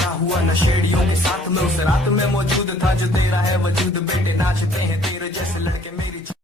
बना हुआ नशेड़ियों के साथ में उस रात में मौजूद था जो तेरा है वजूद बेटे नाचते हैं तेरे जैसे लड़के मेरी